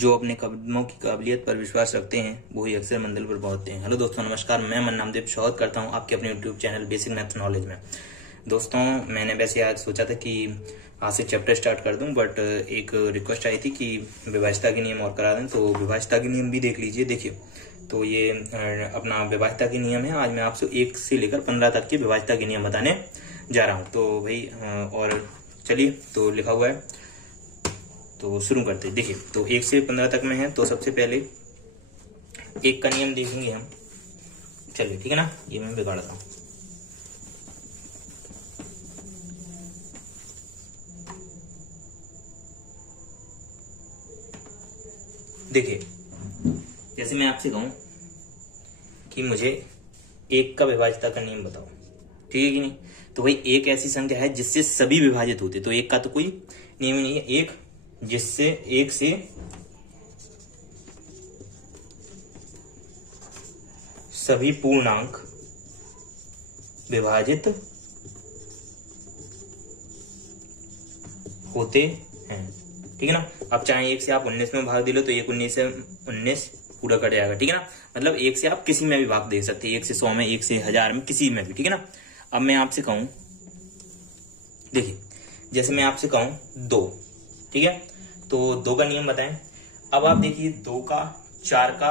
जो अपने कदमों की काबिलियत पर विश्वास रखते हैं वो ही अक्सर मंजिल पर पहुंचते हैं। हेलो दोस्तों, नमस्कार। मैं मन नामदेव स्वागत करता हूं आपके अपने YouTube channel basic maths knowledge में। दोस्तों, मैंने वैसे आज सोचा था कि आज से चैप्टर स्टार्ट कर दूं, बट एक रिक्वेस्ट आई थी कि विभाज्यता के नियम और करा दें, तो विभाज्यता के नियम भी देख लीजिए। देखिए, तो ये अपना विभाज्यता के नियम है। आज मैं आपसे 1 से लेकर 15 तक के विभाज्यता के नियम बताने जा रहा हूँ। तो भाई और चलिए, तो लिखा हुआ है तो शुरू करते हैं। देखिए, तो 1 से 15 तक में है। तो सबसे पहले 1 का नियम देखेंगे हम। चलिए, ठीक है ना, ये मैं बिगाड़ता हूं। देखिए, जैसे मैं आपसे कहूं कि मुझे 1 का विभाज्यता का नियम बताओ, ठीक है कि नहीं, तो भाई 1 ऐसी संख्या है जिससे सभी विभाजित होते। तो 1 का तो कोई नियम ही नहीं है। 1 जिससे 1 से सभी पूर्णांक विभाजित होते हैं, ठीक है ना। अब चाहे 1 से आप 19 में भाग दे लो तो 1 19 से 19 पूरा कट जाएगा, ठीक है ना। मतलब 1 से आप किसी में भी भाग दे सकते हैं, 1 से 100 में, 1 से 1000 में, किसी में भी, ठीक है ना। अब मैं आपसे कहूं, देखिए, जैसे मैं आपसे कहूं 2, ठीक है, तो 2 का नियम बताएं। अब आप देखिए, 2 का, 4 का,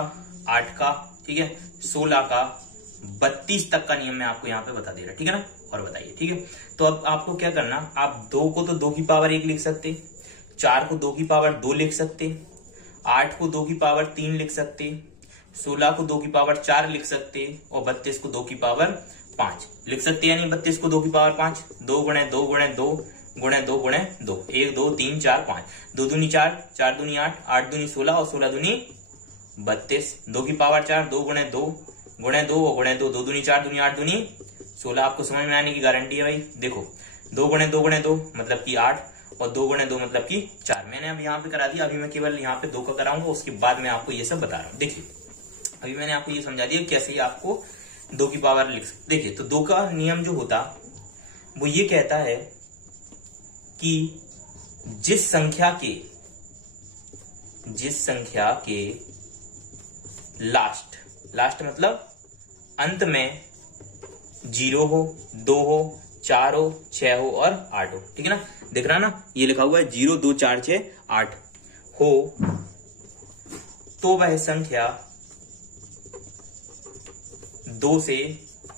8 का, ठीक है, 16 का, 32 तक का नियम मैं आपको यहाँ पे बता दे रहा, ठीक है ना। और बताइए, ठीक है। तो अब आपको क्या करना, आप 2 को तो 2 की पावर 1 लिख सकते, 4 को 2 की पावर 2 लिख सकते, 8 को 2 की पावर 3 लिख सकते, 16 को 2 की पावर 4 लिख सकते, और 32 को 2 की पावर 5 लिख सकते। यानी 32 को 2 की पावर 5, 2 गुणे 2 गुणे 2 गुणे 2 गुणे 2, 1 2 3 4 5, 2 दूनी 4, 4 दूनी 8, 8 दूनी 16 और 16 दूनी 32, 2 की पावर 4, 2 गुणे 2 गुणे 2 और गुणे 2, 2 दूनी 4 दूनी 8 दूनी 16। आपको समझ में आने की गारंटी है भाई। देखो, 2 गुणे 2 गुणे 2 मतलब कि 8 और 2 गुणे 2 मतलब कि 4। मैंने अब यहाँ पे करा दिया। अभी मैं केवल यहाँ पे 2 का कराऊंगा, उसके बाद मैं आपको ये सब बता रहा हूँ। देखिए, अभी मैंने आपको ये समझा दिया कैसे आपको 2 की पावर लिख सकते। देखिए, तो 2 का नियम जो होता वो ये कहता है कि जिस संख्या के लास्ट मतलब अंत में 0 हो, 2 हो, 4 हो, 6 हो और 8 हो, ठीक है ना। दिख रहा ना, ये लिखा हुआ है 0 2 4 6 8 हो, तो वह संख्या 2 से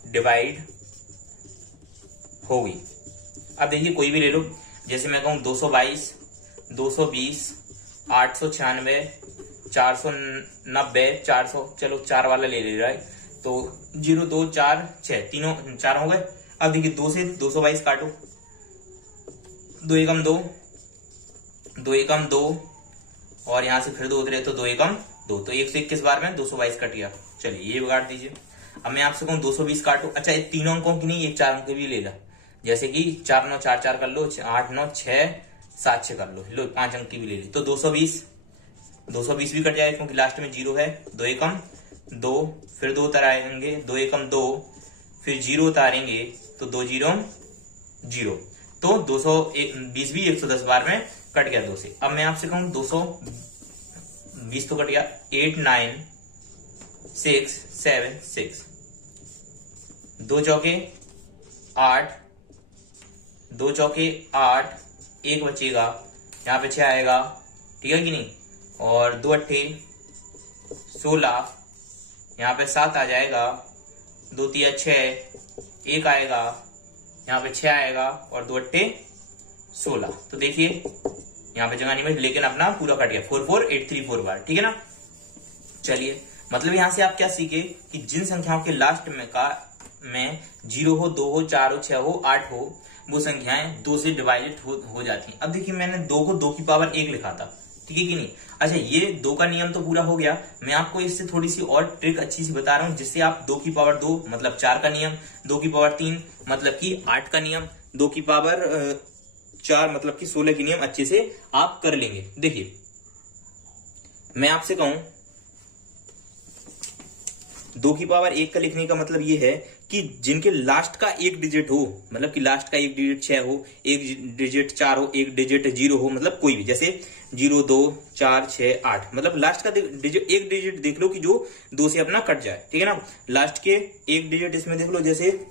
डिवाइड होगी। अब देखिए, कोई भी ले लो। जैसे मैं कहूं 222, 220, 896, 490, 400, चलो 4 वाला ले रहा है, तो 0 2 4 6, तीनों 4 हो गए। अब देखिए, 2 से 222 काटो, 2 एकम 2, 2 एकम 2, और यहां से फिर 2 उतरे तो 2 एकम 2, तो 121 बार में 222 कट गया। चलिए, ये बिगाड़ दीजिए। अब मैं आपसे कहूं 220 काटो। अच्छा, ये 3 अंकों की नहीं, 1 4 अंक भी ले ला। जैसे कि 4 9 4 4 कर लो, 8 9 6 7 6 कर लो 5 अंक की भी ले ली, तो 220 भी कट जाएगा क्योंकि लास्ट में 0 है। 2 एकम 2, फिर 2 उतारेंगे, 2 एकम 2, फिर 0 उतारेंगे तो 2 0 0, तो 220 भी 110 बार में कट गया 2 से। अब मैं आपसे कहूं 220 तो कट गया, 8 9 6 7 6, 2 चौके 8, 2 चौके 8, 1 बचेगा, यहाँ पे 6 आएगा, ठीक है कि नहीं, और 2 अट्ठे 16, यहाँ पे 7 आ जाएगा, 2 तिया 6, 1 आएगा, यहाँ पे 6 आएगा, और 2 अट्ठे 16। तो देखिए, यहाँ पे जगह नहीं बची, लेकिन अपना पूरा कट गया, 44834 बार, ठीक है ना। चलिए, मतलब यहां से आप क्या सीखे कि जिन संख्याओं के लास्ट में 0 हो, 2 हो, 4 हो, 6 हो, 8 हो, वो संख्याएं 2 से डिवाइडेड हो जाती हैं। अब देखिए, मैंने 2 को 2 की पावर 1 लिखा था, ठीक है कि नहीं। अच्छा, ये 2 का नियम तो पूरा हो गया। मैं आपको इससे थोड़ी सी और ट्रिक अच्छी सी बता रहा हूं, जिससे आप 2 की पावर 2 मतलब 4 का नियम, 2 की पावर 3 मतलब कि 8 का नियम, 2 की पावर 4 मतलब कि 16 के नियम अच्छे से आप कर लेंगे। देखिए, मैं आपसे कहूं 2 की पावर 1 का लिखने का मतलब ये है कि जिनके लास्ट का एक डिजिट हो, मतलब कि लास्ट का एक डिजिट 6 हो, एक डिजिट 4 हो, एक डिजिट 0 हो, मतलब कोई भी, जैसे 0 2 4 6 8, मतलब लास्ट का डिजिट एक डिजिट देख लो कि जो 2 से अपना कट जाए, ठीक है ना। लास्ट के एक डिजिट इसमें देख लो, जैसे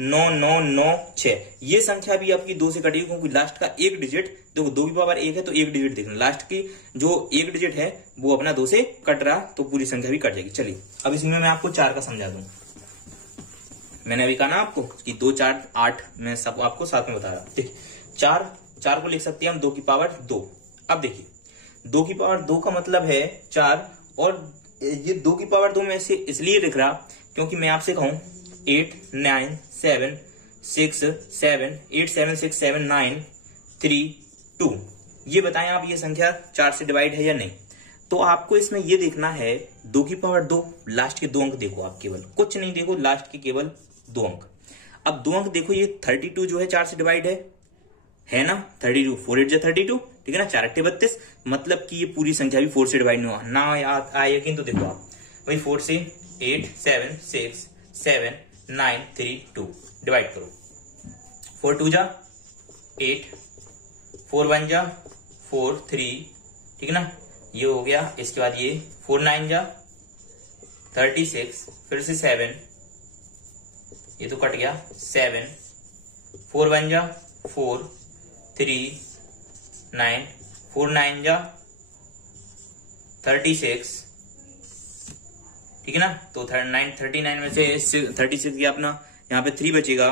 9 9 9 6, ये संख्या भी आपकी 2 से कटेगी, क्योंकि लास्ट का एक डिजिट, देखो 2 की पावर 1 है तो एक डिजिट देखना, लास्ट की जो एक डिजिट है वो अपना 2 से कट रहा, तो पूरी संख्या भी कट जाएगी। चलिए अब इसमें मैं आपको 4 का समझा दूं। मैंने अभी कहा ना आपको कि 2 4 8, मैं सब आपको साथ में बता रहा हूं। देखिए 4 को लिख सकते हैं हम 2 की पावर 2। अब देखिए 2 की पावर 2 का मतलब है 4, और ये 2 की पावर 2 में से इसलिए लिख रहा क्योंकि मैं आपसे कहूं 8 9 7 6 7 8 7 6 7 9 3 2, ये बताएं आप ये संख्या 4 से डिवाइड है या नहीं। तो आपको इसमें ये देखना है 2 की पावर 2, लास्ट के 2 अंक देखो, आप केवल कुछ नहीं देखो, लास्ट के केवल 2 अंक। अब 2 अंक देखो, ये 32 जो है 4 से डिवाइड है ना, 32 4 8 32, ठीक है ना, 4 8 32, मतलब कि ये पूरी संख्या भी 4 से डिवाइड नहीं हुआ ना, आए यकीन तो देखो आप, वही 4 से 8 7 6 7 9 3 2 डिवाइड करो, 4 2 जा 8, 4 1 जा 4 3, ठीक है ना, ये हो गया। इसके बाद ये 4 9 जा 36, फिर से 7, ये तो कट गया 7, 4 1 जा 4 3 9, 4 9 जा 36, ठीक है ना, तो 39 में से 36 गया अपना, यहाँ पे 3 बचेगा,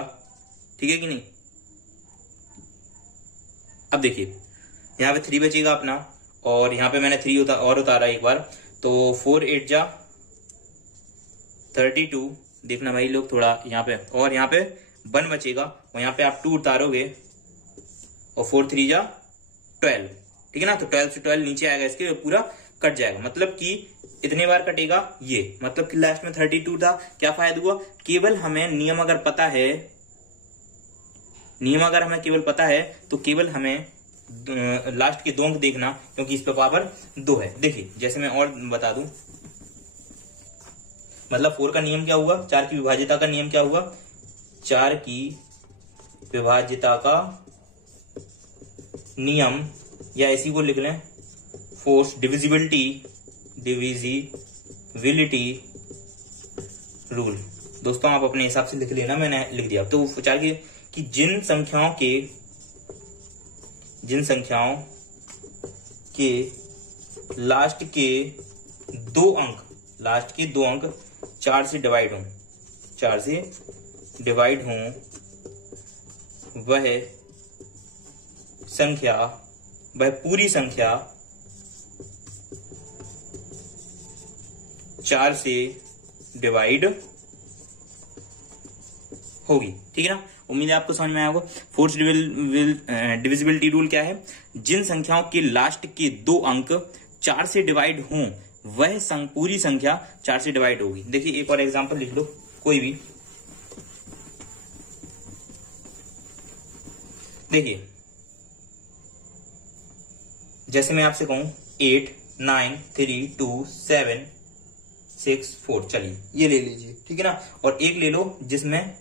ठीक है कि नहीं। अब देखिए यहाँ पे 3 बचेगा अपना, और यहाँ पे मैंने 3 और उतारा एक बार, तो 4 8 जा 32, देखना भाई लोग थोड़ा यहाँ पे, और यहाँ पे 1 बचेगा, और यहाँ पे आप 2 उतारोगे, और 4 3 जा 12, ठीक है ना, तो 12 से 12 नीचे आएगा, इसके पूरा कट जाएगा, मतलब कि इतने बार कटेगा ये, मतलब कि लास्ट में 32 था। क्या फायदा हुआ, केवल हमें नियम अगर पता है, नियम अगर हमें केवल पता है तो केवल हमें लास्ट के 2 अंक देखना, क्योंकि इस पे पावर 2 है। देखिए जैसे मैं और बता दूं, मतलब 4 का नियम क्या हुआ, 4 की विभाज्यता का नियम क्या हुआ, 4 की विभाज्यता का नियम, या इसी को लिख लें फोर्स डिविजिबिलिटी रूल। दोस्तों आप अपने हिसाब से लिख लेना, मैंने लिख दिया। तो 4 की कि जिन संख्याओं के लास्ट के 2 अंक 4 से डिवाइड हों, वह पूरी संख्या 4 से डिवाइड होगी, ठीक है ना। उम्मीद है आपको समझ में आया होगा। फोर्स डिविजिबिलिटी रूल क्या है, जिन संख्याओं के लास्ट के 2 अंक 4 से डिवाइड हों, वह पूरी संख्या 4 से डिवाइड होगी। देखिए एक और एग्जांपल लिख लो कोई भी, देखिए जैसे मैं आपसे कहूं 8 9 3 2 7 6 4, चलिए ये ले लीजिए, ठीक है ना, और एक ले लो जिसमें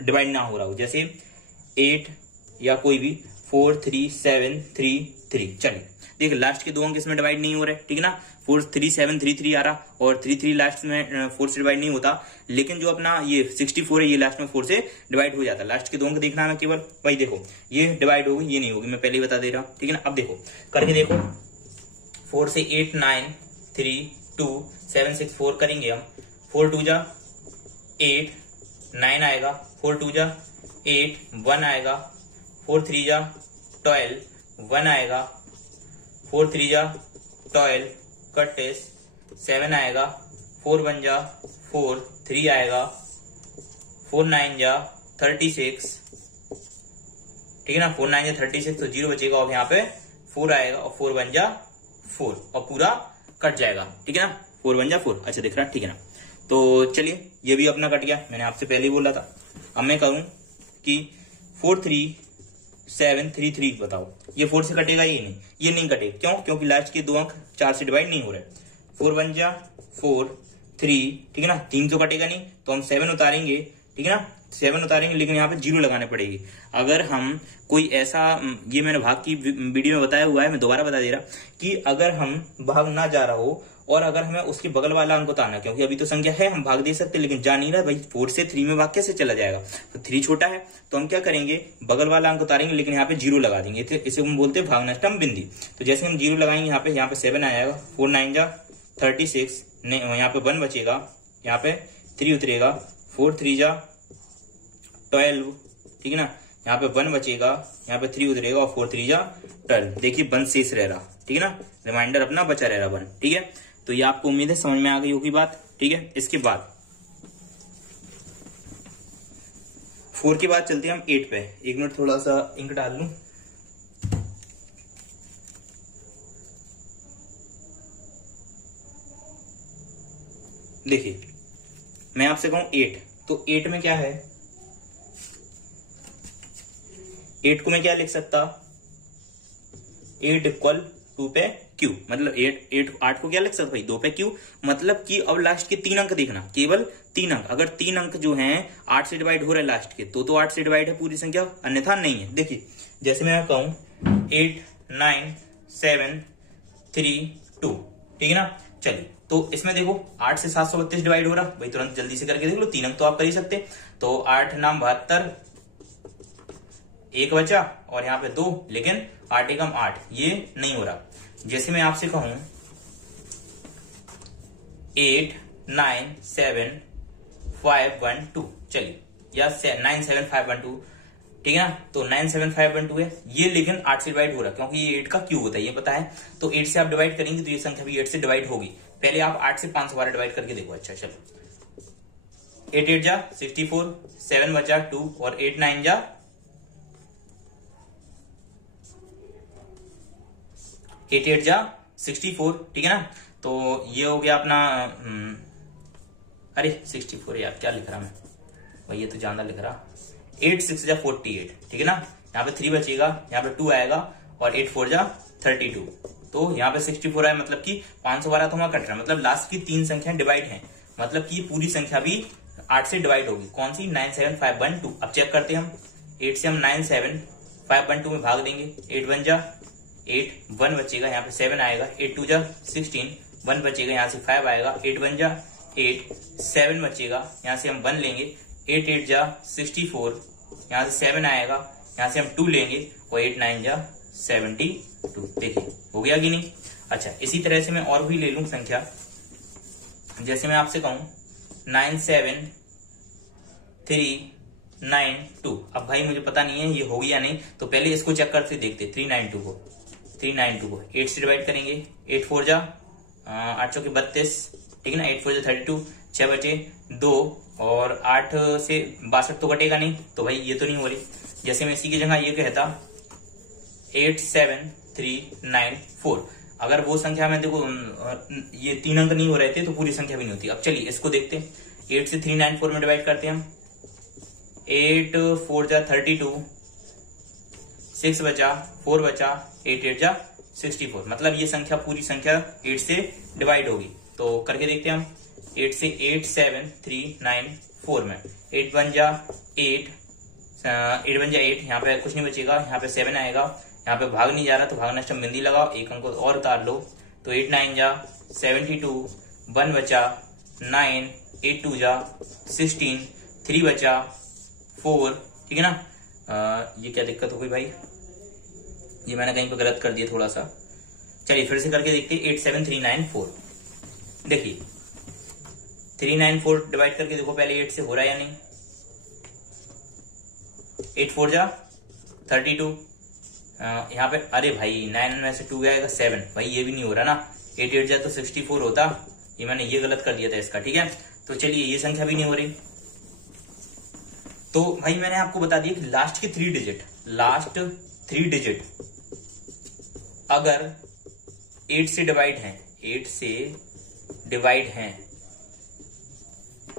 डिवाइड ना हो रहा हो, जैसे 8 या कोई भी 4 3 7 3 3, चलिए देखिए लास्ट के 2 अंक इसमें डिवाइड नहीं हो रहे, ठीक है ना, 4 3 7 3 3 आ रहा, और 3 3 लास्ट में 4 से डिवाइड नहीं होता, लेकिन जो अपना ये 64 है ये लास्ट में 4 से डिवाइड हो जाता। लास्ट के 2 अंक देखना है केवल, वही देखो ये डिवाइड होगी, ये नहीं होगी, मैं पहले ही बता दे रहा हूं, ठीक है ना। अब देखो करके देखो, 4 से 8 9 3 2 7 6 4 करेंगे हम, 4 2 जा 8 9 आएगा, 4 2 जा 8 1 आएगा, 4 3 जा 12 1 आएगा, 4 3 जा 12 कट 7 आएगा, 4 1 जा 4 3 आएगा, 4 9 जा 36, ठीक है ना, 4 9 जा 36, तो 0 बचेगा, और यहाँ पे 4 आएगा, और 4 1 जा 4, और पूरा कट जाएगा, ठीक है ना, 4 1 जा 4, अच्छा दिख रहा है, ठीक है ना। तो चलिए ये भी अपना कट गया, मैंने आपसे पहले ही बोला था। अब मैं कहूं कि 4 3 7 3 3 बताओ, ये 4 से कटेगा, ये नहीं कटेगा, क्यों, क्योंकि लास्ट के 2 अंक 4 से डिवाइड नहीं हो रहे। 4 1 जा 4 3, ठीक है ना, 3 तो कटेगा नहीं, तो हम 7 उतारेंगे, ठीक है ना, 7 उतारेंगे लेकिन यहाँ पे 0 लगाने पड़ेगी। अगर हम कोई ऐसा, ये मैंने भाग की वीडियो में बताया हुआ है, मैं दोबारा बता दे रहा कि अगर हम भाग ना जा रहा हो और अगर हमें उसके बगल वाला अंक उतारना, क्योंकि अभी तो संख्या है हम भाग दे सकते लेकिन जा नहीं रहा भाई, 4 से 3 में भाग कैसे चला जाएगा, तो 3 छोटा है तो हम क्या करेंगे, बगल वाला अंक उतारेंगे लेकिन यहाँ पे 0 लगा देंगे, इसे हम बोलते हैं भागनष्टम बिंदी। तो जैसे हम 0 लगाएंगे यहाँ पे 7 आएगा, 4 9 जा 36, यहाँ पे 1 बचेगा, यहाँ पे 3 उतरेगा, 4 3 जा 12, ठीक है ना, यहाँ पे 1 बचेगा, यहाँ पे 3 उतरेगा और 4 3 जा 12। देखिए 1 शेष रह रहा, ठीक है ना, रिमाइंडर अपना बचा रह रहा 1, ठीक है। तो ये आपको उम्मीद है समझ में आ गई होगी बात, ठीक है। इसके बाद 4 के बाद चलते हैं हम 8 पे। 1 मिनट थोड़ा सा इंक डाल लूं। देखिए मैं आपसे कहूं 8, तो 8 में क्या है, 8 को मैं क्या लिख सकता, 8 इक्वल 2 पे Q, मतलब 8 को क्या लिख सकता भाई, 2 पे Q, मतलब कि अब लास्ट के 3 अंक देखना, केवल 3 अंक, अगर 3 अंक जो हैं 8 से डिवाइड हो रहे हैं लास्ट के, तो 8 से डिवाइड है पूरी संख्या, अन्यथा नहीं है। देखिए जैसे मैं कहूं 8 9 7 3 2, ठीक है ना। चलिए तो इसमें देखो 8 से 732 डिवाइड हो रहा भाई, तुरंत जल्दी से करके देख लो, 3 अंक तो आप कर ही सकते। तो 8 9 72, 1 बचा और यहाँ पे 2, लेकिन 8 एकम 8, ये नहीं हो रहा। जैसे मैं आपसे कहूं 8 9 7 5 1 2, चलिए, या 9 7 5 1 2, ठीक है ना। तो 9 7 5 1 2 है ये, लेकिन 8 से डिवाइड हो रहा क्योंकि ये 8 का क्यूब होता है, ये पता है। तो 8 से आप डिवाइड करेंगे तो ये संख्या भी 8 से डिवाइड होगी। पहले आप 8 से 512 डिवाइड करके देखो। अच्छा चलो, 8 8 जा 64, 7 बचा 2 और 8 9 जा 8 8 जा 64, ठीक है ना। तो ये हो गया अपना अरे 64 यार, क्या लिख रहा मैं भाई, ये तो ज्यादा लिख रहा। 8 6 जा 48, ठीक है ना। यहाँ पे 3 बचेगा, यहाँ पे 2 आएगा और 8 4 जा 32। तो यहाँ पे 64 आया, मतलब कि 512 तो हमारा कट रहा है, मतलब लास्ट की 3 संख्याएं डिवाइड हैं, मतलब कि पूरी संख्या भी 8 से डिवाइड होगी। कौन सी, 9 7 5 1 2। अब चेक करते हैं हम, 8 से हम 9 7 5 1 2 में भाग देंगे, 8 1 जा 8, 1 बचेगा, यहाँ पे 7 आएगा, 8 2 जा 16, 1 बचेगा, यहाँ से 5 आएगा, 8 1 जा 8, 7 बचेगा, यहाँ से हम 1 लेंगे, 8 8 जा 64, यहाँ से 7 आएगा, यहाँ से हम 2 लेंगे और 8 9 जा 72। देखिए हो गया कि नहीं। अच्छा, इसी तरह से मैं और भी ले लूं संख्या, जैसे मैं आपसे कहूं 9 7 3 9 2। अब भाई मुझे पता नहीं है ये होगी या नहीं, तो पहले इसको चेक करके देखते। 392 को 8 से डिवाइड करेंगे, 8 4 जा 8 चौके 32, ठीक है ना, 8 4 जा 32, 6 बचे 2 और 8 से 62 तो कटेगा नहीं, तो भाई ये तो नहीं हो रही। जैसे मैं इसी की जगह ये कहता 8 7 3 9 4, अगर वो संख्या में देखो ये 3 अंक नहीं हो रहे थे तो पूरी संख्या भी नहीं होती। अब चलिए इसको देखते हैं, 8 से 3 9 4 में डिवाइड करते हैं हम, 8 4 जा 32, 6 बचा, 4 बचा, 8 8 जा 64, मतलब ये संख्या पूरी संख्या 8 से डिवाइड होगी। तो करके देखते हैं हम, 8 से 8 7 3 9 4 में 8 1 जा 8, 8 1 जा 8, यहाँ पे कुछ नहीं बचेगा, यहाँ पे 7 आएगा, यहाँ पे भाग नहीं जा रहा तो भागनष्टम बिंदी लगाओ, एक अंक और उतार लो। तो 8 9 जा 72, 1 बचा 9, 8 2 जा 16, 3 बचा 4, ठीक है ना। ये क्या दिक्कत हो गई भाई, ये मैंने कहीं पे गलत कर दिया थोड़ा सा। चलिए फिर से करके देखते हैं, 8 7 3 9 4। देखिए 3 9 4 डिवाइड करके देखो पहले 8 से हो रहा है या नहीं। 8 4 जा 32, यहाँ पे अरे भाई 9 में से 2 गया 7, भाई ये भी नहीं हो रहा ना। 8 8 जा तो 64 होता, ये मैंने ये गलत कर दिया था इसका, ठीक है। तो चलिए ये संख्या भी नहीं हो रही। तो भाई मैंने आपको बता दिया कि लास्ट के 3 डिजिट अगर 8 से डिवाइड हैं, 8 से डिवाइड हैं,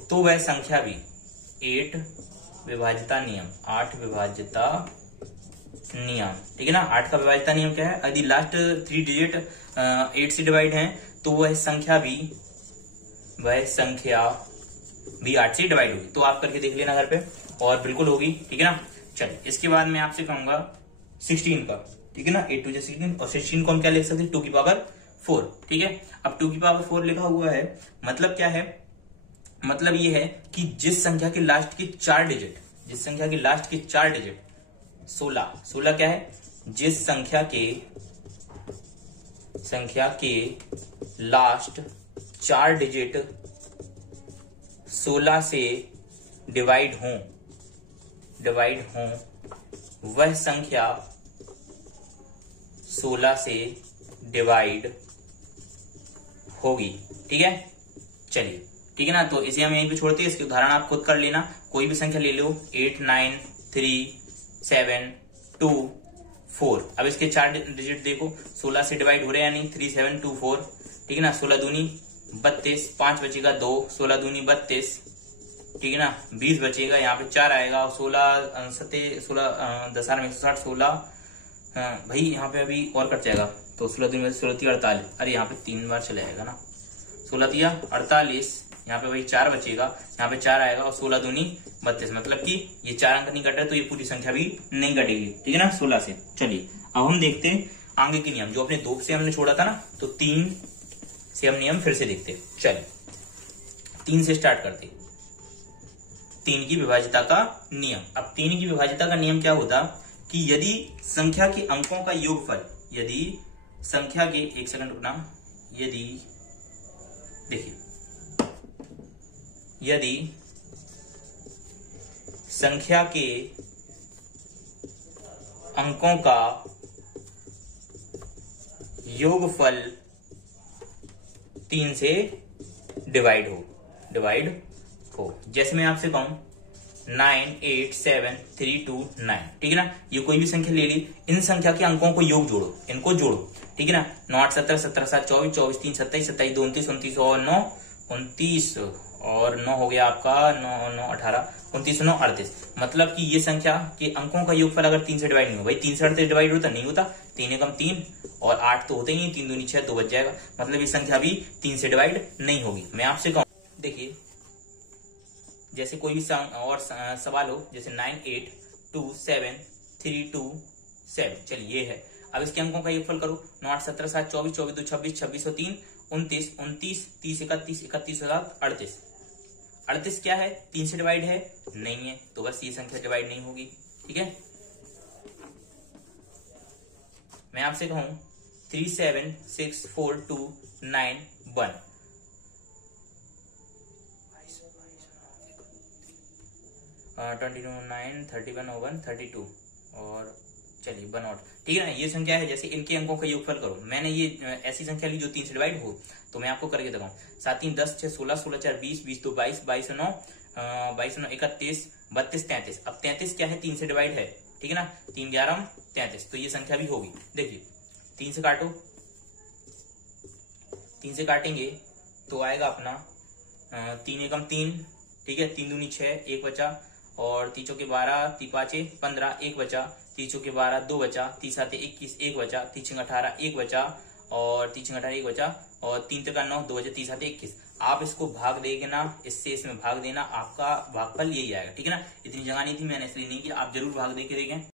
तो वह संख्या भी 8 विभाज्यता नियम, 8 विभाज्यता नियम, ठीक है ना। 8 का विभाज्यता नियम क्या है, यदि लास्ट 3 डिजिट 8 से डिवाइड हैं तो वह संख्या भी 8 से डिवाइड होगी। तो आप करके देख लेना घर पे और बिल्कुल होगी, ठीक है ना। चलिए इसके बाद मैं आपसे कहूंगा 16 का, ठीक है ना। 8 2 जा 16 और 16 को हम क्या लिख सकते हैं 2 की पावर 4, ठीक है। अब 2 की पावर 4 लिखा हुआ है, मतलब क्या है, मतलब ये है कि जिस संख्या के लास्ट के 4 डिजिट, जिस संख्या के लास्ट के 4 डिजिट 16 क्या है, जिस संख्या के लास्ट 4 डिजिट 16 से डिवाइड हों वह संख्या 16 से डिवाइड होगी, ठीक है। चलिए ठीक है ना, तो इसे हम यहीं पे छोड़ते हैं। इसके उदाहरण आप खुद कर लेना, कोई भी संख्या ले लो, 8 9 3 7 2 4। अब इसके 4 डिजिट देखो 16 से डिवाइड हो रहे हैं या नहीं, 3 7 2 4, ठीक है ना। 16 दूनी 32, 5 बचेगा 2, 16 दूनी 32, ठीक है ना। 20 बचेगा, यहाँ पे 4 आएगा और 16 10 में 160, 16 भाई यहाँ पे अभी और कट जाएगा, तो 16 दूनी 16 48, अरे यहाँ पे 3 बार चले आएगा ना, 16 48, यहाँ पे भाई 4 बचेगा, यहाँ पे 4 आएगा और 16 दूनी 32, मतलब कि ये 4 अंक नहीं कट रहे तो ये पूरी संख्या भी नहीं कटेगी, ठीक है ना 16 से। चलिए अब हम देखते हैं आगे के नियम, जो अपने 2 से हमने छोड़ा था ना, तो 3 से हम नियम फिर से देखते हैं। चलिए 3 से स्टार्ट करते, 3 की विभाज्यता का नियम। अब 3 की विभाज्यता का नियम क्या होता कि यदि संख्या के अंकों का योगफल, यदि संख्या के, एक सेकंड रुकना, यदि संख्या के अंकों का योगफल 3 से डिवाइड हो, जैसे मैं आपसे कहूं 9 8 7 3 2 9, ठीक है ना। ये कोई भी संख्या ले ली, इन संख्या के अंकों को योग जोड़ो, इनको जोड़ो, ठीक है ना। 9 8 17 17 7 24 24 3 27 27 2 29 29 और 9 29 और 9 हो गया आपका 9 9 18 29 9 38। मतलब कि ये संख्या के अंकों का योगफल अगर 3 से डिवाइड नहीं हो, भाई 3 से 38 डिवाइड होता नहीं होता, 3 एकम 3 और 8 तो होते ही नहीं, 3 दूनी 6, 2 बच जाएगा, मतलब ये संख्या भी 3 से डिवाइड नहीं होगी। मैं आपसे कहूं, देखिए जैसे कोई भी और सवाल हो, जैसे 9 8 2 7 3 2 7, चलिए ये है। अब इसके अंकों का योगफल करो, 9 8 17 7 24 24 2 26 26 और 3 29 29 30 31 31 38 38 क्या है 3 से डिवाइड है नहीं है, तो बस ये संख्या डिवाइड नहीं होगी, ठीक है। मैं आपसे कहूं 3 7 6 4 2 9 1, 22 9 31 1 32 और चलिए 1 और, ठीक है ना। ये संख्या है, जैसे इनके अंकों का योगफल करो, मैंने ये ऐसी संख्या ली जो 3 से डिवाइड हो, तो मैं आपको करके दिखाऊं। 7 3 10 6 16 16 4 20 20 2 22 22 9 22 9 31 32 33। अब 33 क्या है 3 से डिवाइड है, ठीक है ना, 3 11 33, तो ये संख्या भी होगी। देखिए 3 से काटो, 3 से काटेंगे तो आएगा अपना 3 एकम 3, ठीक है, 3 दूनी 6, 1 बचा और 3 चौके 12 3 5 15, 1 बचा, 3 चौके 12 2 बचा, 3 7 21, 1 बचा, 3 6 18 1 बचा और 3 6 18 1 बचा और 3 3 9 2 बचे, 3 7 21। आप इसको भाग देना, इससे इसमें भाग देना, आपका भागफल यही आएगा, ठीक है ना। इतनी जगह नहीं थी मैंने इसलिए नहीं किया, आप जरूर भाग दे के देखें।